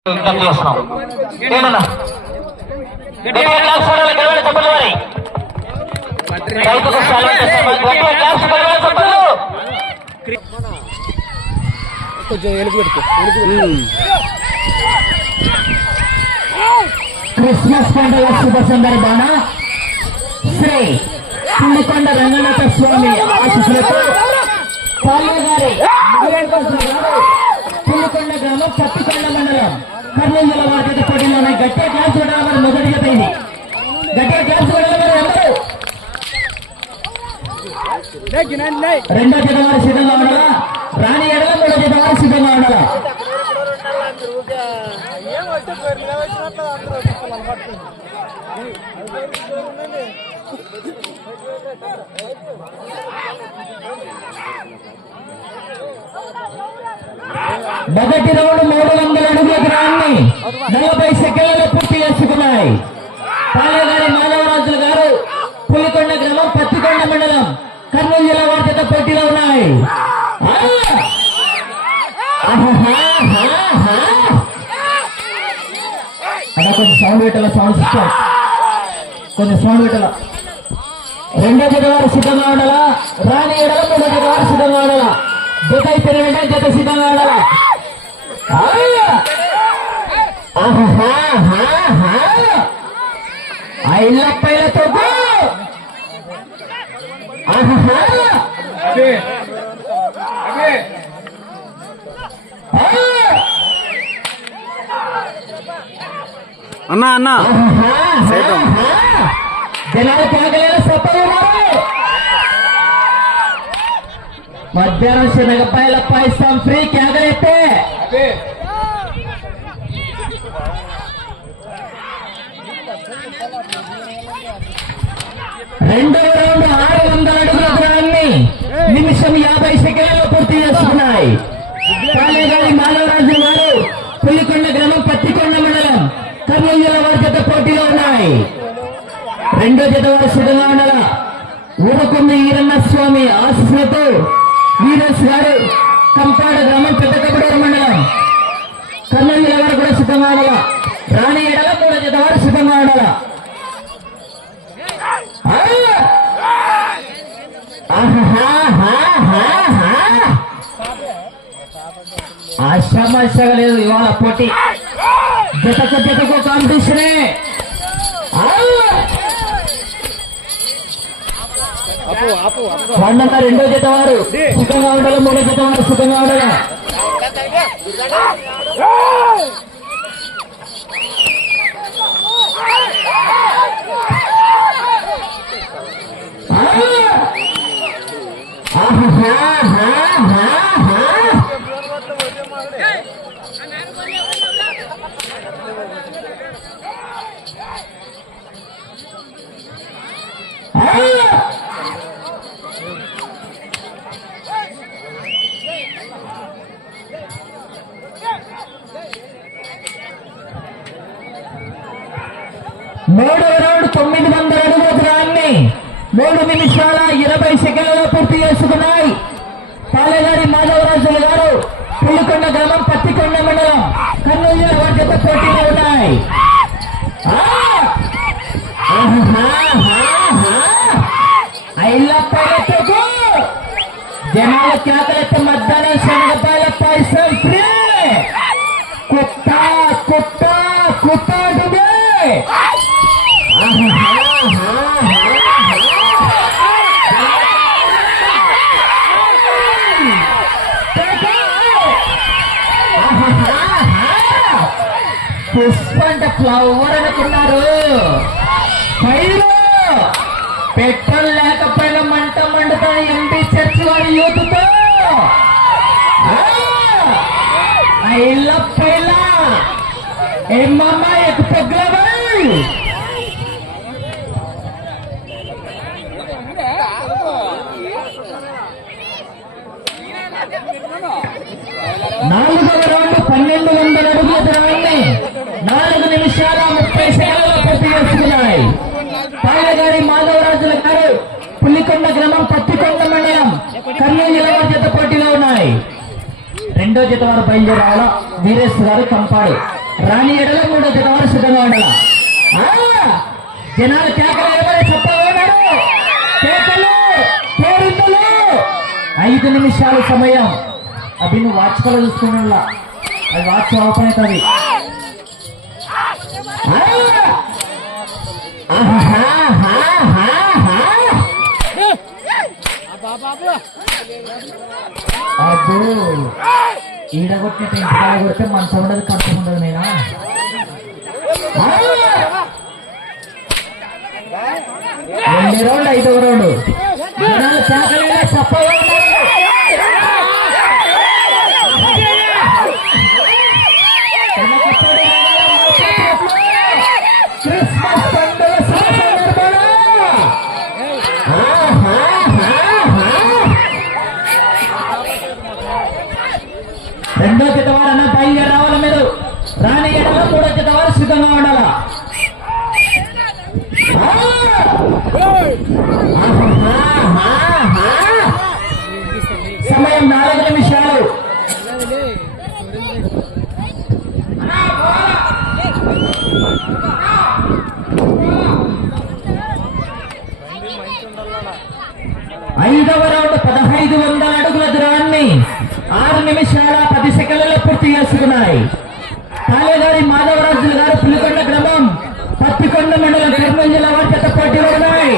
Christmas పండుగ శుభ సందర్భాన శ్రీ పులికొండ రంగనాథ స్వామి ఆశీస్సులతో పాల్గొగారి పులికొండ గ్రామం పత్తికొండ మండలం కర్నూలు జిల్లా వారి పోటీలోనే గట్టిగా క్లాస్ చూడాలి. మొదటి జత ఇది గట్టిగా క్లాస్ చూడాలి. రెండో జత వారు సిద్ధంగా ఉండాలా, రాణి ఎడల మూడో జత వారు సిద్ధంగా ఉండాలా. మొదటి రౌండ్ 300 అడుగుల గ్రాన్ని 40 సెకండ్లలో పూర్తి చేసుకున్నాయి. పాలగారి మాధవరాజులు గారు పులికొండ గ్రామం పత్తికొండ మండలం కర్నూలు జిల్లా వారి చేత పోటీలో ఉన్నాయి. అలా కొంచెం సౌండ్ పెట్టాల, సౌండ్ సిస్టమ్ కొంచెం సౌండ్ పెట్టాల. రెండో జత వారు సిద్ధంగా ఉండాలా, రాణి ఎడల మూడో జత వారు సిద్ధంగా ఉండాలా. జత అయితే రెండో జత సిద్ధంగా ఉండాలా. ఐళ్ళపైలతో అన్నా అన్నా జనాలు త్యాగలేని సత్తలు మధ్యాహ్నం శనగపాయల పాయసం ఫ్రీ క్యాగలైతే రెండవ రౌండ్ 600 అడుగుల దూరాన్ని నిమిషం 50 సెకండ్లలో పూర్తి చేసుకున్నాయి. కాలేగారి మాధవరాజు గారు పులికొండ గ్రామం పత్తికొండ మండలం కర్నూలు జిల్లా వారి జత పోటీలో ఉన్నాయి. రెండో జత వారు సిద్ధంగా ఉండాలా. ఊరకొండ ఈరన్న స్వామి ఆశీస్సులతో వీరస్ గారు కంపాడ గ్రామం పెద్దకబడూరు మండలం కర్నూలు జిల్లా వారు కూడా సిద్ధంగా ఉండాలా. రాణి ఎడల మూడో జత వారు సిద్ధంగా ఉండాలా. ఆశామాషగా లేదు ఇవాళ పోటీ. జతకు కాంపిటీషనే. వండన్న రెండో జత వారు సుఖంగా ఉండాలి, మూడో జత వారు సుఖంగా ఉండాలి. మూడవ రౌండ్ 900 అడుగుల దూరాన్ని 3 నిమిషాల 20 సెకండ్లలో పూర్తి చేసుకున్నాయి. పాలగారి మాధవరాజులు గారు పులికొండ గ్రామం పత్తికొండ మండలం కర్నూలు జిల్లా వారి జత పోటీలో ఉన్నాయి. ఐళ్ళపైలతో జనాల కేకలెత్త మధ్యాహ్నం శనగపాయల పాయసం ఫ్రీ. కుట్ట కుట్ట కుట్ట అంటుంది. పుష్ప అంటే ఫ్లవర్ అనుకున్నారు. ఫైర్ పెట్రోల్ లేకపోయినా మంట మండుతాయి. ఎంపీ చర్చ్ వారి యూత్తో ఇళ్ళ పైల ఏమమ్మా ఎటు పొగ్లవై నాలుగవ రౌండ్ 1200 అడుగుల దూరాన్ని 4 నిమిషాల 30 సెకండ్లలో పూర్తి చేసుకున్నాయి. పాలగారి మాధవరాజుల గారు పులికొండ గ్రామం పత్తికొండ మండలం కర్నూలు జిల్లా వారి జత పోటీలో ఉన్నాయి. రెండో జత వారు బయలుదేరాల వీరేష్ గారు కంపాడు రాణి ఎడల మూడో జత వారు సిద్ధంగా ఉండాల. జనాలు కేకలు ఎగబడి చెప్పన్నారు. కేకలు, కేరింతలు. 5 నిమిషాలు సమయం. అవి నువ్వు వాచ్ కల చూసుకున్నా అది వాచ్ ఓపెన్ అవుతుంది. అబ్బో ఈడగొట్టిన ఇంటికాడ కొడితే మనసు ఉండదు, కష్టం ఉండదు. నేను 2 రౌండ్ 5వ రౌండ్. జనాలు కేకలేదా చెప్పగా క్రిస్మస్ పండుగ సందర్భంగా రెండో జత వారు అన్న బయలుదేరి రావాలి. మీరు రాని ఎడలో మూడో జత వారు సిద్ధంగా ఉండాలా. సమయం 4 నిమిషాలు. ఐదవ రౌండ్ 1500 అడుగుల దూరాన్ని 6 నిమిషాల 10 సెకండ్లలో పూర్తి చేసుకున్నాయి. కాళేగారి మాధవరాజులు గారు పులికొండ గ్రామం పత్తికొండ మండలం కర్నూలు జిల్లా వారి చేత పోటీలో ఉన్నాయి.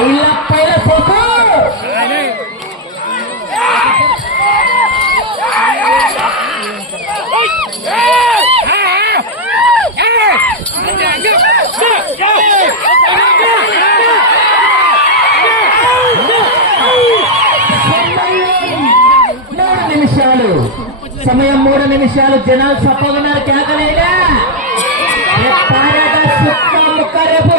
ఐలప్పైల పోకు సమయం 3 నిమిషాలు. జనాలు చెప్పగన్నారు కేకలేదా ముక్కరేపు.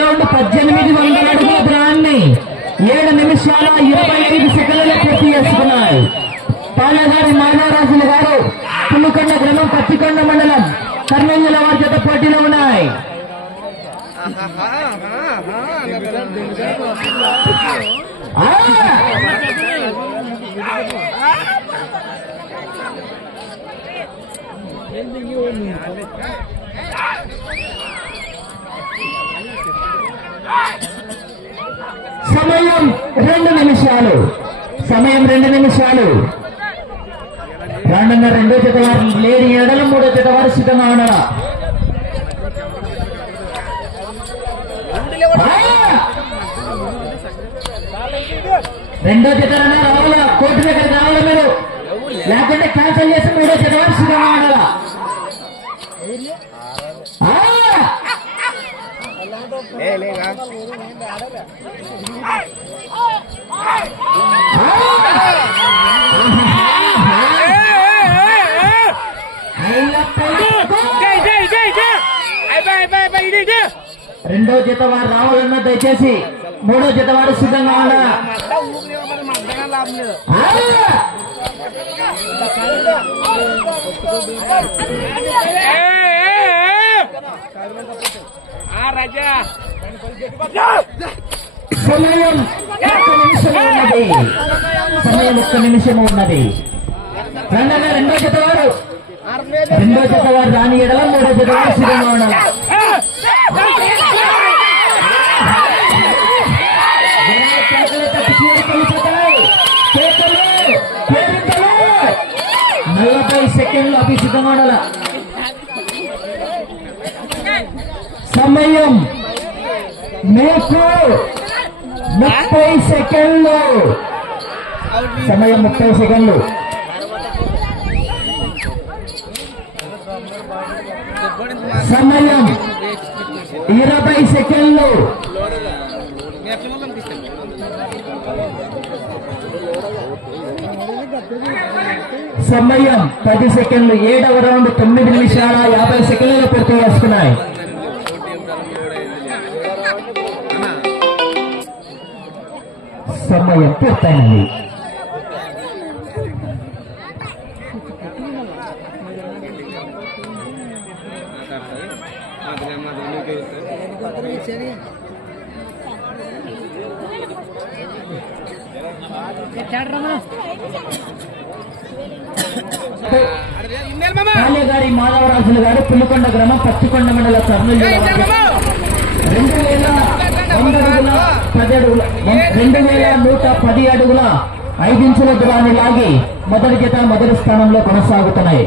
రౌండ్ 1800 అడుగుల దూరాన్ని 7 నిమిషాల 25 సెకండ్లలో పూర్తి చేసుకున్నారు. పాలగారి మాధవరాజులు గారు పులికొండ గ్రామం పత్తికొండ మండలం కర్నూలు జిల్లా వారి చేత పోటీలో ఉన్నాయి. సమయం 2 నిమిషాలు. సమయం 2 నిమిషాలు. రెండో జత వారు లేని ఎడల మూడో జత వారు సిద్ధంగా ఉన్నారా. రెండో జత రావాలా, కోర్టు దగ్గర రావాలి మీరు, లేకుంటే క్యాన్సల్ చేసి మూడో జత వారు సిద్ధంగా ఉన్నారా. రెండో జత వారు రావాలన్నా దయచేసి మూడో జత వారు సిద్ధంగా ఉన్నారా. సమయం 1 నిమిషం ఉన్నది. రెండో జత వారు రాని ఎడల మూడో జత వారు సిద్ధంగా ఉండాలి. సెకండ్లు అవి సిద్ధంగా ఉండాల. సమయం మీకు 30 సెకండ్లు. సమయం 30 సెకండ్లు. సమయం 20 సెకండ్లు. సమయం 10 సెకండ్లు. 7వ రౌండ్ 9 నిమిషాల 50 సెకండ్లలో పూర్తి చేసుకున్నాయి. సమయం పూర్తయినది. పాలేగారి మాధవరాజులు గారు పులికొండ గ్రామం పచ్చికొండ మండల కర్నూలు జిల్లా 2110 అడుగుల 5 ఇంచుల దూరాన్ని లాగి మొదటి జత మొదటి స్థానంలో కొనసాగుతున్నాయి.